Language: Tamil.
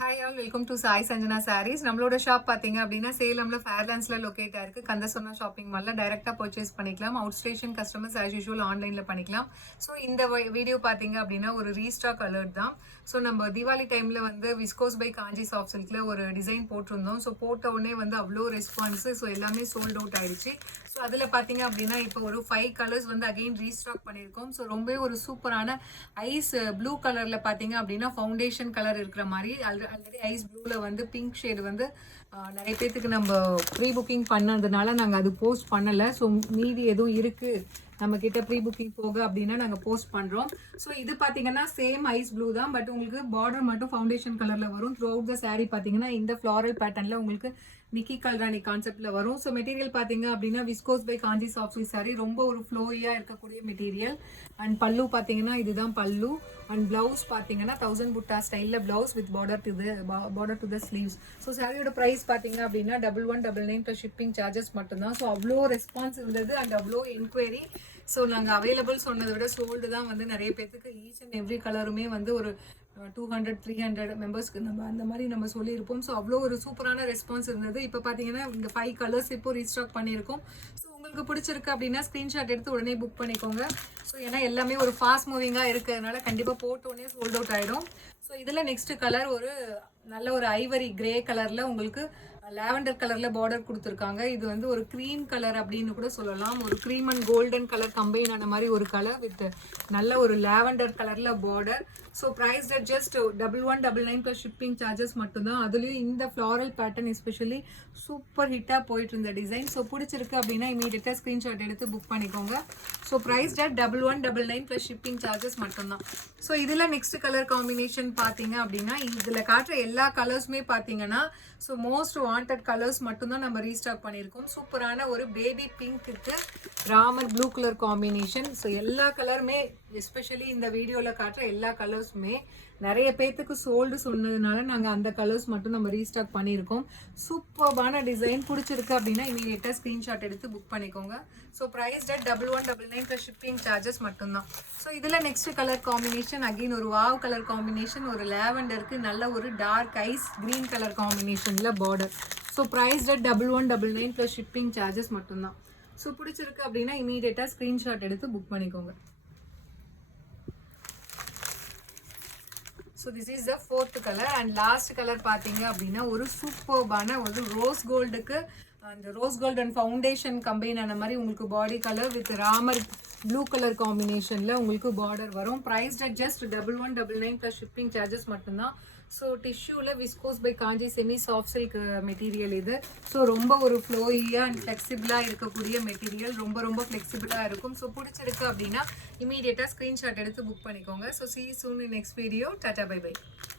Hi all welcome to Sai Sanjana Sarees. நம்மளோட ஷாப் பார்த்தீங்க அப்படின்னா சேலம்ல ஃபேர்லாண்ட்ஸ்ல லொக்கேட் ஆயிருக்கு. கந்தசொன்னா ஷாப்பிங் மால்ல டைரக்டா பர்ச்சேஸ் பண்ணிக்கலாம். Out station customers as usual ஆன்லைன்ல பண்ணிக்கலாம். ஸோ இந்த வீடியோ பார்த்தீங்க அப்படின்னா ஒரு ரீஸ்டாக் அலர்ட் தான். ஸோ நம்ம தீபாவளி டைம்ல வந்து விஸ்கோஸ் பை காஞ்சி சாஃப்ட் சில்க்ல ஒரு டிசைன் போட்டிருந்தோம். ஸோ போட்ட உடனே வந்து அவ்வளோ ரெஸ்பான்ஸ். ஸோ எல்லாமே சோல்ட் அவுட் ஆயிடுச்சு. ஸோ அதில் பார்த்தீங்க அப்படின்னா இப்போ ஒரு 5 கலர்ஸ் வந்து அகெயின் ரீஸ்டாக் பண்ணியிருக்கோம். ஸோ ரொம்பவே ஒரு சூப்பரான ஐஸ் ப்ளூ கலரில் பார்த்தீங்க அப்படின்னா ஃபவுண்டேஷன் கலர் இருக்கிற மாதிரி ஆல்ரெடி ஐஸ் ப்ளூவில் வந்து பிங்க் ஷேடு வந்து நிறைய பேர்த்துக்கு நம்ம ப்ரீ புக்கிங் பண்ணதுனால நாங்கள் அது போஸ்ட் பண்ணலை. ஸோ மீதி எதுவும் இருக்குது நம்ம கிட்ட ப்ரீ புக்கிங் போக அப்படின்னா நாங்கள் போஸ்ட் பண்ணுறோம். ஸோ இது பார்த்தீங்கன்னா சேம் ஐஸ் ப்ளூ தான், பட் உங்களுக்கு பார்டர் மட்டும் ஃபவுண்டேஷன் கலரில் வரும். த்ரூ அவுட் த சாரீ பார்த்தீங்கன்னா இந்த ஃப்ளாரல் பேட்டர்னில் உங்களுக்கு நிக்கி கல்ராணி கான்செப்ட்ல வரும். ஸோ மெட்டீரியல் பார்த்தீங்க அப்படின்னா viscose by Kanchi soft silk sari, ரொம்ப ஒரு ஃப்ளோயியாக இருக்கக்கூடிய மெட்டீரியல். அண்ட் பல்லு பார்த்தீங்கன்னா இதுதான் பல்லு. அண்ட் பிளவுஸ் பார்த்தீங்கன்னா 1000 புட்டா ஸ்டைலில் blouse with border to the sleeves. So சாரியோட ப்ரைஸ் பார்த்தீங்க அப்படின்னா 1199 ப்ளஸ் ஷிப்பிங் சார்ஜஸ் மட்டும்தான். ஸோ அவ்வளோ ரெஸ்பான்ஸ் இருந்தது அண்ட் அவ்வளோ என்கொயரி. ஸோ நாங்கள் அவைலபிள் சொன்னதை விட சோல்டு தான் வந்து நிறைய பேர்த்துக்கு ஈச் அண்ட் எவ்ரி கலருமே வந்து ஒரு 200 300 மெம்பர்ஸ்க்கு நம்ம அந்த மாதிரி நம்ம சொல்லியிருப்போம். ஸோ அவ்வளோ ஒரு சூப்பரான ரெஸ்பான்ஸ் இருந்தது. இப்போ பார்த்தீங்கன்னா இந்த 5 கலர்ஸ் இப்போ ரீஸ்டாக் பண்ணியிருக்கோம். ஸோ உங்களுக்கு பிடிச்சிருக்கு அப்படின்னா ஸ்க்ரீன்ஷாட் எடுத்து உடனே புக் பண்ணிக்கோங்க. ஸோ ஏன்னா எல்லாமே ஒரு ஃபாஸ்ட் மூவிங்காக இருக்கிறதுனால கண்டிப்பாக போட்டோடனே சோல்ட் அவுட் ஆகிடும். ஸோ இதில் நெக்ஸ்ட் கலர் ஒரு நல்ல ஒரு ஐவரி கிரே கலரில் உங்களுக்கு லாவெண்டர் கலரில் பார்டர் கொடுத்துருக்காங்க. இது வந்து ஒரு க்ரீம் கலர் அப்படின்னு கூட சொல்லலாம். ஒரு cream and golden colour combine ஆன மாதிரி ஒரு கலர் வித் நல்ல ஒரு லாவெண்டர் கலரில் border. So price just 1199 plus shipping charges மட்டும்தான். அதுலேயும் இந்த ஃப்ளாரல் பேட்டர்ன் எஸ்பெஷலி சூப்பர் ஹிட்டாக போயிட்டு இருந்த டிசைன். ஸோ பிடிச்சிருக்கு அப்படின்னா இமீடியட்டாக ஸ்க்ரீன்ஷாட் எடுத்து புக் பண்ணிக்கோங்க. So price 1199 plus shipping charges மட்டும்தான். ஸோ இதில் நெக்ஸ்ட் கலர் காம்பினேஷன் பார்த்தீங்க அப்படின்னா இதில் காட்டுற எல்லா கலர்ஸுமே பார்த்தீங்கன்னா ஸோ மோஸ்ட் வாண்டட் கலர்ஸ் மட்டும்தான் நம்ம ரீஸ்டாக் பண்ணியிருக்கோம். சூப்பரான ஒரு baby pink Ramar blue colour combination. So எல்லா கலருமே எஸ்பெஷலி இந்த வீடியோவில் காட்டுற எல்லா கலர்ஸுமே நிறைய பேர்த்துக்கு சோல்டு சொன்னதுனால நாங்கள் அந்த கலர்ஸ் மட்டும் நம்ம ரீஸ்டாக் பண்ணியிருக்கோம். சூப்பர்பான டிசைன் பிடிச்சிருக்கு அப்படின்னா இமீடியட்டாக ஸ்க்ரீன்ஷாட் எடுத்து புக் பண்ணிக்கோங்க. So price 1199 plus shipping charges மட்டும்தான். ஸோ இதில் நெக்ஸ்ட் கலர் காம்பினேஷன் அகெயின் ஒரு வாவ் கலர் காம்பினேஷன், ஒரு லேவெண்டருக்கு நல்ல ஒரு டார்க் ஐஸ் க்ரீன் கலர் காம்பினேஷனில் border. So price 1199 plus shipping charges மட்டும்தான். ஸோ பிடிச்சிருக்கு அப்படின்னா இமீடியட்டாக ஸ்க்ரீன்ஷாட் எடுத்து புக் பண்ணிக்கோங்க. So this is the 4th colour and last colour பார்த்தீங்க அப்படின்னா ஒரு சூப்பர்பான ஒரு ரோஸ் கோல்டுக்கு அந்த rose gold and foundation combine ஆன மாதிரி உங்களுக்கு body colour with Ramar blue colour காம்பினேஷனில் உங்களுக்கு பார்டர் வரும். Price just 1199 plus shipping charges மட்டும்தான். ஸோ டிஷ்யூவில் viscose by Kanchi semi soft silk material இது. ஸோ ரொம்ப ஒரு ஃப்ளோயியாக அண்ட் ஃப்ளெக்சிபிளாக இருக்கக்கூடிய மெட்டீரியல், ரொம்ப ரொம்ப ஃப்ளெக்சிபிளாக இருக்கும். ஸோ பிடிச்சிருக்கு அப்படின்னா இமீடியட்டாக ஸ்க்ரீன்ஷாட் எடுத்து புக் பண்ணிக்கோங்க. So see you soon in next video. Tata, bye bye.